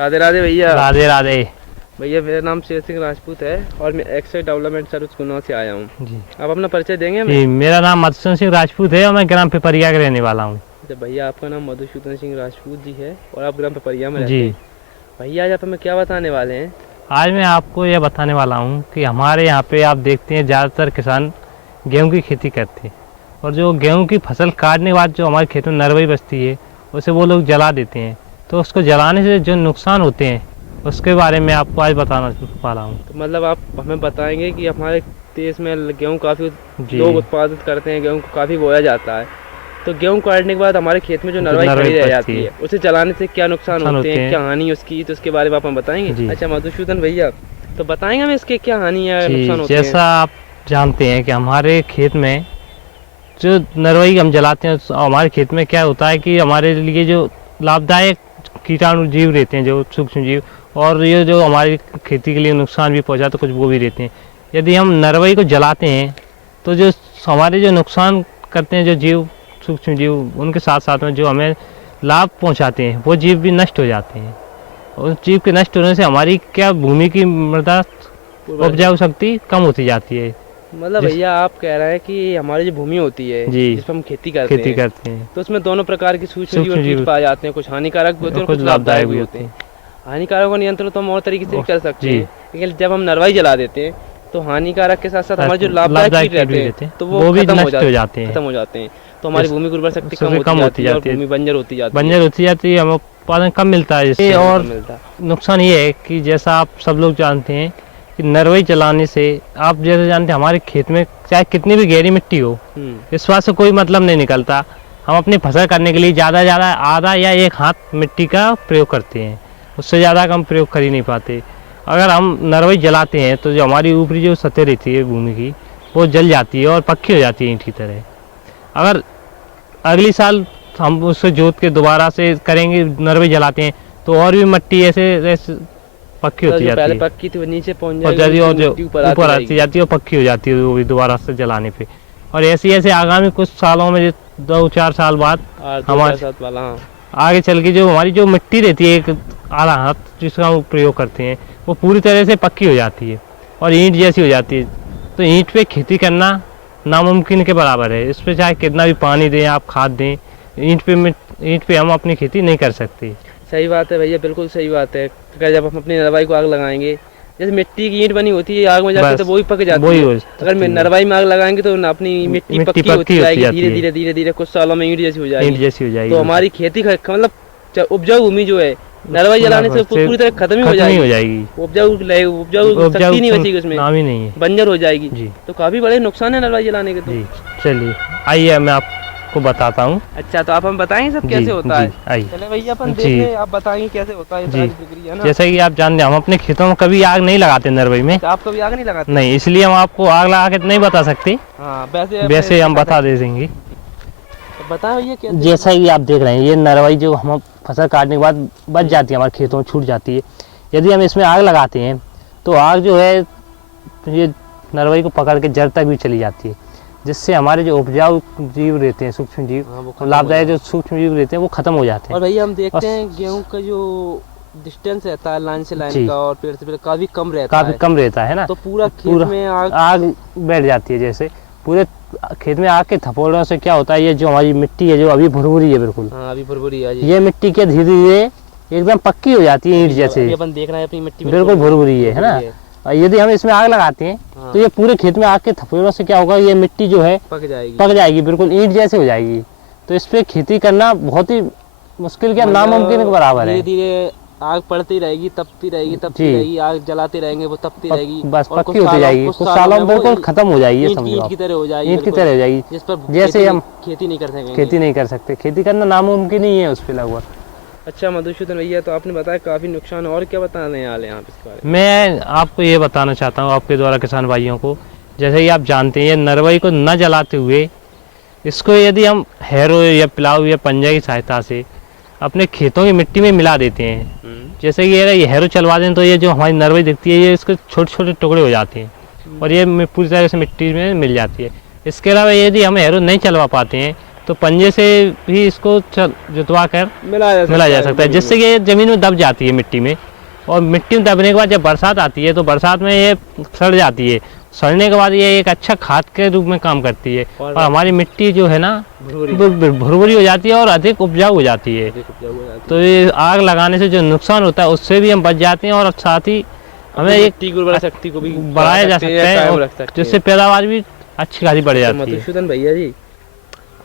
राधे राधे भैया। राधे राधे। भैया मेरा नाम शेर सिंह राजपूत है और मैं एक्साइड डेवलपमेंट सर्विस गुना से आया हूँ जी। आप अपना परिचय देंगे हमें? जी, मेरा नाम मधुसूदन सिंह राजपूत है और मैं ग्राम पिपरिया का रहने वाला हूँ। भैया आपका नाम मधुसूदन सिंह राजपूत जी है और आप ग्राम पिपरिया में रहते जी। हैं। भैया आज आप हमें क्या बताने वाले हैं? आज मैं आपको यह बताने वाला हूँ कि हमारे यहाँ पे आप देखते हैं ज़्यादातर किसान गेहूँ की खेती करते हैं और जो गेहूँ की फसल काटने के बाद जो हमारे खेत में नरवई बचती है उसे वो लोग जला देते हैं। तो उसको जलाने से जो नुकसान होते हैं उसके बारे में आपको आज बताना वाला हूँ। तो मतलब आप हमें बताएंगे कि हमारे देश में गेहूँ काफ़ी जी। लोग उत्पादित करते हैं, गेहूँ को काफ़ी बोया जाता है, तो गेहूँ काटने के बाद हमारे खेत में जो नरवाई खड़ी रह जाती है उसे जलाने से क्या नुकसान होते हैं, क्या हानि उसकी, तो उसके बारे में आप हमें बताएंगे? अच्छा मधुसूदन भैया, तो बताएंगे हमें इसके क्या हानि या नुकसान होते हैं? जैसा आप जानते हैं कि हमारे खेत में जो नरवाई हम जलाते हैं हमारे खेत में क्या होता है कि हमारे लिए जो लाभदायक कीटाणु जीव रहते हैं, जो सूक्ष्म जीव, और ये जो हमारी खेती के लिए नुकसान भी पहुंचाते कुछ वो भी रहते हैं। यदि हम नरवाई को जलाते हैं तो जो हमारे जो नुकसान करते हैं जो जीव सूक्ष्म जीव, उनके साथ साथ में जो हमें लाभ पहुंचाते हैं वो जीव भी नष्ट हो जाते हैं। उस जीव के नष्ट होने से हमारी क्या भूमि की मृदा उपजाऊ शक्ति कम होती जाती है। मतलब भैया आप कह रहे हैं कि हमारी जो भूमि होती है जिस पर हम खेती करते हैं तो उसमें दोनों प्रकार की सूक्ष्म जीव पाए जाते हैं, कुछ हानिकारक भी होते हैं और कुछ लाभदायक भी होते हैं। हानिकारक का नियंत्रण तो हम और तरीके से भी कर सकते हैं, लेकिन जब हम नरवाई जला देते हैं तो हानिकारक के साथ साथ हमारे जो लाभदायक कीट रहते हैं तो वो भी खत्म हो जाते हैं। तो हमारी भूमि की उर्वरा शक्ति कम होती जाती है, भूमि बंजर होती जाती है, हमें उत्पादन कम मिलता है। और नुकसान ये है कि जैसा आप सब लोग जानते हैं कि नरवाई जलाने से आप जैसे जानते हैं हमारे खेत में चाहे कितनी भी गहरी मिट्टी हो इस बात से कोई मतलब नहीं निकलता। हम अपनी फसल करने के लिए ज़्यादा आधा या एक हाथ मिट्टी का प्रयोग करते हैं, उससे ज़्यादा का हम प्रयोग कर ही नहीं पाते। अगर हम नरवाई जलाते हैं तो जो हमारी ऊपरी जो सतह रहती है भूमि की वो जल जाती है और पक्की हो जाती है ईंट की तरह। अगर अगली साल हम उससे जोत के दोबारा से करेंगे, नरवाई जलाते हैं तो और भी मिट्टी ऐसे पक्की होती जाती है, पक्की तो नीचे पहुंच जाती है और जो ऊपर आती जाती है और पक्की हो जाती है वो भी दोबारा से जलाने पे। और ऐसे आगामी कुछ सालों में 2-4 साल बाद हमारे आगे चल के जो हमारी जो मिट्टी रहती है एक आधा हाथ जिसका हम प्रयोग करते हैं वो पूरी तरह से पक्की हो जाती है और ईंट जैसी हो जाती है। तो ईंट पे खेती करना नामुमकिन के बराबर है। इस पर चाहे कितना भी पानी दें, आप खाद दें, ईंट पे हम अपनी खेती नहीं कर सकते। सही बात है भैया, बिल्कुल सही बात है। अगर जब हम अपनी नरवाई को आग लगाएंगे, जैसे मिट्टी की ईंट बनी होती है आग में जाती है तो वो भी पक जाती है। अगर नरवाई में आग लगाएंगे तो अपनी मिट्टी पक्की होती जाएगी, धीरे धीरे कुछ सालों में ईंट जैसी हो जाएगी। तो हमारी खेती मतलब उपजाऊ भूमि जो है नरवाई जलाने से पूरी तरह खत्म ही हो जाएगी। उपजाऊ शक्ति नहीं बचेगी, उसमें नाम ही नहीं है, बंजर हो जाएगी। तो काफी बड़े नुकसान है नरवाई जलाने के। तो चलिए आइए मैं आपको बताता हूँ। अच्छा तो आप हम बताएंगे सब कैसे होता है? चले भैया अपन देख ले, आप बताएंगे कैसे होता है सारी प्रक्रिया ना। जैसा कि आप जानते हैं हम अपने खेतों में कभी आग नहीं लगाते नरवाई में। आप कभी आग नहीं लगाते? नहीं, इसलिए हम आपको आग लगा के नहीं बता सकते। वैसे हम बता दे देंगे। बताओ ये क्या? जैसा कि आप देख रहे हैं ये नरवाई जो हम फसल काटने के बाद बच जाती है हमारे खेतों में, छूट जाती है। यदि हम इसमें आग लगाते हैं तो आग जो है ये नरवाई को पकड़ के जड़ तक भी चली जाती है, जिससे हमारे जो उपजाऊ जीव रहते हैं सूक्ष्म जीव, लाभदायक जो सूक्ष्म जीव रहते हैं वो खत्म हो जाते हैं। और भैया हम देखते हैं गेहूं का जो डिस्टेंस रहता है लाइन से लाइन का और पेड़ से पेड़ काफी कम रहता है ना, तो पूरा खेत में आग बैठ जाती है। जैसे पूरे खेत में आग के थपोड़ने से क्या होता है, ये जो हमारी मिट्टी है जो अभी भुरभुरी है, बिल्कुल अभी भुरभुरी है, ये मिट्टी के धीरे धीरे एकदम पक्की हो जाती है ईंट जैसे। अपन देख रहे हैं अपनी मिट्टी बिल्कुल भुरभुरी है ना। यदि हम इसमें आग लगाते हैं तो ये पूरे खेत में आग के थपेड़ों से क्या होगा, ये मिट्टी जो है पक जाएगी, बिल्कुल ईंट जैसे हो जाएगी। तो इस पे खेती करना बहुत ही मुश्किल, क्या नामुमकिन के बराबर है। धीरे धीरे आग पड़ती रहेगी, तपती रहेगी, आग जलाते रहेंगे वो तपती रहेगी, बस पक्की होती जाएगी। कुछ सालों में बिल्कुल खत्म हो जाएगी, ईंट की तरह हो जाएगी, ईंट की तरह हो जाएगी, जिस पर जैसे हम खेती नहीं कर सकते। खेती करना नामुमकिन ही है उस पे लगभग। अच्छा मधुसूदन भैया, तो आपने बताया काफी नुकसान, और क्या बताने वाले हैं आप इस बारे में? मैं आपको ये बताना चाहता हूँ आपके द्वारा किसान भाइयों को, जैसे कि आप जानते हैं ये नरवाई को न जलाते हुए इसको यदि हम हैरो या प्लाव या पंजा की सहायता से अपने खेतों की मिट्टी में मिला देते हैं, जैसे कि ये हैरो चलवा दें तो ये जो हमारी नरवाई दिखती है ये इसके छोटे छोटे टुकड़े हो जाते हैं और ये पूरी तरह से मिट्टी में मिल जाती है। इसके अलावा यदि हम हैरो नहीं चलवा पाते हैं तो पंजे से भी इसको जुतवा कर मिला जा सकता है, जिससे ये ज़मीन में दब जाती है मिट्टी में। और मिट्टी में दबने के बाद जब बरसात आती है तो बरसात में ये सड़ जाती है। सड़ने के बाद ये एक अच्छा खाद के रूप में काम करती है और हमारी मिट्टी जो है ना भुरभुरी हो जाती है और अधिक उपजाऊ हो जाती है। तो ये आग लगाने से जो नुकसान होता है उससे भी हम बच जाते हैं और साथ ही हमें एक शक्ति को भी बढ़ाया जा सकता है, जिससे पैदावार भी अच्छी खासी बढ़ जाती है। मधुसूदन भैया जी,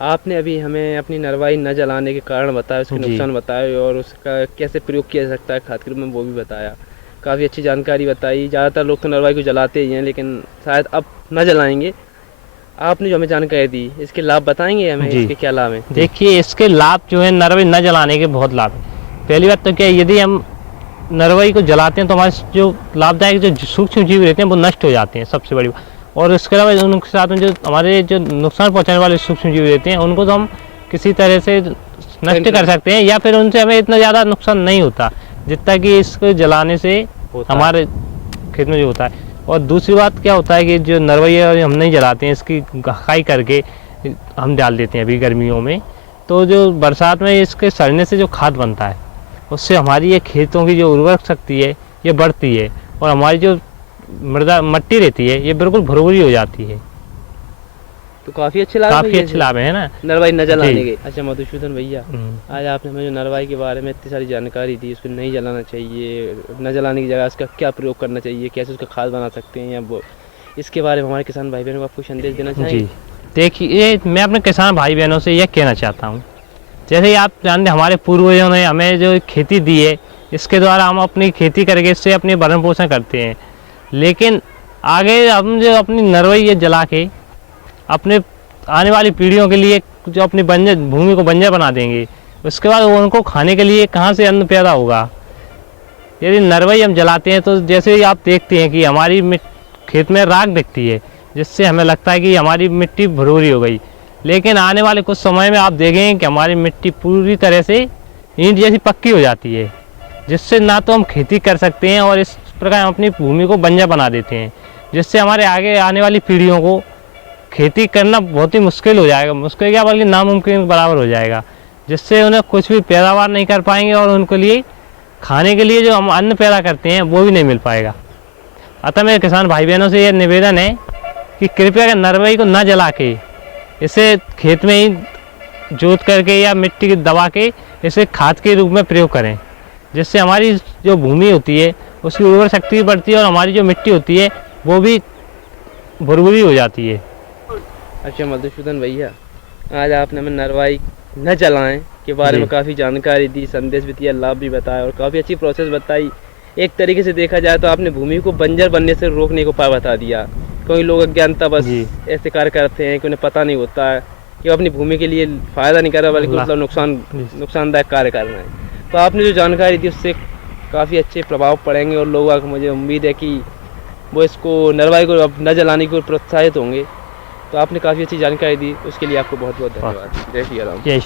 आपने अभी हमें अपनी नरवाई न जलाने के कारण बताया, उसके नुकसान बताए और उसका कैसे प्रयोग किया जा सकता है खाद के रूप में, वो भी बताया। काफ़ी अच्छी जानकारी बताई। ज़्यादातर लोग तो नरवाई को जलाते ही हैं, लेकिन शायद अब न जलाएंगे। आपने जो हमें जानकारी दी, इसके लाभ बताएंगे हमें, इसके क्या लाभ हैं? देखिए, इसके लाभ जो है नरवाई न जलाने के बहुत लाभ है। पहली बात तो क्या है, यदि हम नरवाई को जलाते हैं तो हमारे जो लाभदायक जो सूक्ष्म जीव रहते हैं वो नष्ट हो जाते हैं, सबसे बड़ी बात। और इसके अलावा उनके साथ में जो हमारे जो नुकसान पहुंचाने वाले सूक्ष्म जीव रहते हैं उनको तो हम किसी तरह से नष्ट कर सकते हैं, या फिर उनसे हमें इतना ज़्यादा नुकसान नहीं होता जितना कि इसको जलाने से हमारे खेत में जो होता है। और दूसरी बात क्या होता है कि जो नरवाई हम नहीं जलाते हैं, इसकी गहाई करके हम डाल देते हैं अभी गर्मियों में, तो जो बरसात में इसके सड़ने से जो खाद बनता है उससे हमारी ये खेतों की जो उर्वरक शक्ति है ये बढ़ती है और हमारी जो मृदा मट्टी रहती है ये बिल्कुल भुरभुरी हो जाती है। तो काफ़ी अच्छे लाभ है ना नरवाई न जलाने के। अच्छा मधुसूदन भैया, आज आपने हमें जो नरवाई के बारे में इतनी सारी जानकारी दी, उसको नहीं जलाना चाहिए, न जलाने की जगह उसका क्या प्रयोग करना चाहिए, कैसे उसका खाद बना सकते हैं, या वो इसके बारे में हमारे किसान भाई बहनों को आपको संदेश देना चाहिए? जी देखिए, मैं अपने किसान भाई बहनों से यह कहना चाहता हूँ, जैसे आप जानते हमारे पूर्वजों ने हमें जो खेती दी है इसके द्वारा हम अपनी खेती करके इससे अपनी भरण पोषण करते हैं, लेकिन आगे हम जो अपनी नरवाई ये जला के अपने आने वाली पीढ़ियों के लिए जो अपनी बंजर भूमि को बंजर बना देंगे, उसके बाद उनको खाने के लिए कहाँ से अन्न पैदा होगा। यदि नरवाई हम जलाते हैं तो जैसे ही आप देखते हैं कि हमारी खेत में राख दिखती है, जिससे हमें लगता है कि हमारी मिट्टी भुरभुरी हो गई, लेकिन आने वाले कुछ समय में आप देखेंगे कि हमारी मिट्टी पूरी तरह से ईंट जैसी पक्की हो जाती है, जिससे ना तो हम खेती कर सकते हैं और इस प्रकार हम अपनी भूमि को बंजर बना देते हैं, जिससे हमारे आगे आने वाली पीढ़ियों को खेती करना बहुत ही मुश्किल हो जाएगा, मुश्किल क्या बल्कि नामुमकिन बराबर हो जाएगा, जिससे उन्हें कुछ भी पैदावार नहीं कर पाएंगे और उनके लिए खाने के लिए जो हम अन्न पैदा करते हैं वो भी नहीं मिल पाएगा। अतः मेरे किसान भाई बहनों से यह निवेदन है कि कृपया नरवाई को न जला के इसे खेत में ही जोत करके या मिट्टी की दबा के इसे खाद के रूप में प्रयोग करें, जिससे हमारी जो भूमि होती है उसकी उर्वर शक्ति बढ़ती है और हमारी जो मिट्टी होती है वो भी भुरभुरी हो जाती है। अच्छा मधुसूदन भैया, आज आपने हमें नरवाई न जलाएं के बारे में काफ़ी जानकारी दी, संदेश भी दिया, लाभ भी बताया और काफ़ी अच्छी प्रोसेस बताई। एक तरीके से देखा जाए तो आपने भूमि को बंजर बनने से रोकने को उपाय बता दिया, क्योंकि लोग अज्ञानता बस ऐसे कार्य करते हैं कि उन्हें पता नहीं होता है कि अपनी भूमि के लिए फ़ायदा नहीं कर रहा बल्कि मतलब नुकसानदायक कार्य कर रहे हैं। तो आपने जो जानकारी दी उससे काफ़ी अच्छे प्रभाव पड़ेंगे और लोगों को मुझे उम्मीद है कि वो इसको नरवाई को अब न जलाने की ओर प्रोत्साहित होंगे। तो आपने काफ़ी अच्छी जानकारी दी, उसके लिए आपको बहुत बहुत धन्यवाद। जय श्री राम।